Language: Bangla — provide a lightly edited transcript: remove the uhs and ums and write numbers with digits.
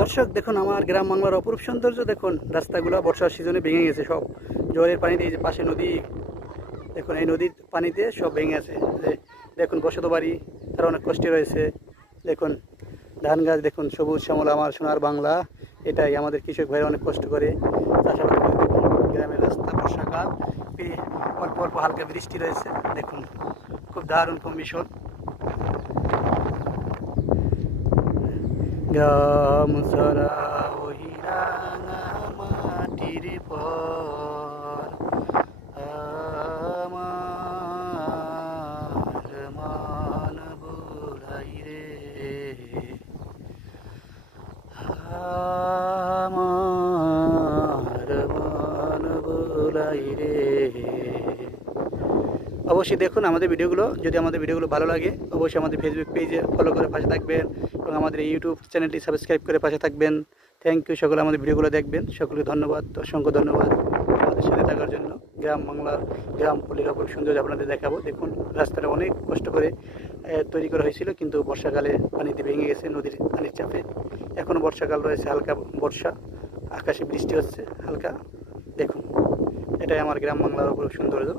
দর্শক দেখুন আমার গ্রাম বাংলার অপরূপ সৌন্দর্য দেখুন। রাস্তাগুলো বর্ষার সিজনে ভেঙে গেছে সব, জলের পানিতে। এই যে পাশে নদী দেখুন, এই নদীর পানিতে সব ভেঙে আছে। যে দেখুন বসত বাড়ি, তারা অনেক কষ্টে রয়েছে। দেখুন ধান গাছ দেখুন, সবুজ শ্যামল আমার সোনার বাংলা। এটাই আমাদের কৃষক ভাইরা অনেক কষ্ট করে চাষাবাদ করে। দেখুন গ্রামের রাস্তা, বর্ষাকাল, অল্প অল্প হালকা বৃষ্টি রয়েছে। দেখুন খুব দারুণ কম্বিশন। গ্রাম সারা ওই রাঙা মাটির পর আমার মান বুড়াই রে, আমার মান বুড়াই রে। অবশ্যই দেখুন আমাদের ভিডিওগুলো। যদি আমাদের ভিডিওগুলো ভালো লাগে অবশ্যই আমাদের ফেসবুক পেজে ফলো করে পাশে থাকবেন এবং আমাদের এই ইউটিউব চ্যানেলটি সাবস্ক্রাইব করে পাশে থাকবেন। থ্যাংক ইউ, সকলে আমাদের ভিডিওগুলো দেখবেন। সকলকে ধন্যবাদ, অসংখ্য ধন্যবাদ আমাদের সাথে থাকার জন্য। গ্রাম বাংলার গ্রাম পল্লীর অপর সৌন্দর্য আপনাদের দেখাবো। দেখুন রাস্তাটা অনেক কষ্ট করে তৈরি করা হয়েছিল, কিন্তু বর্ষাকালে পানিতে ভেঙে গেছে নদীর পানির চাপে। এখনও বর্ষাকাল রয়েছে, হালকা বর্ষা, আকাশে বৃষ্টি হচ্ছে হালকা। দেখুন এটাই আমার গ্রাম বাংলার অপর সৌন্দর্য।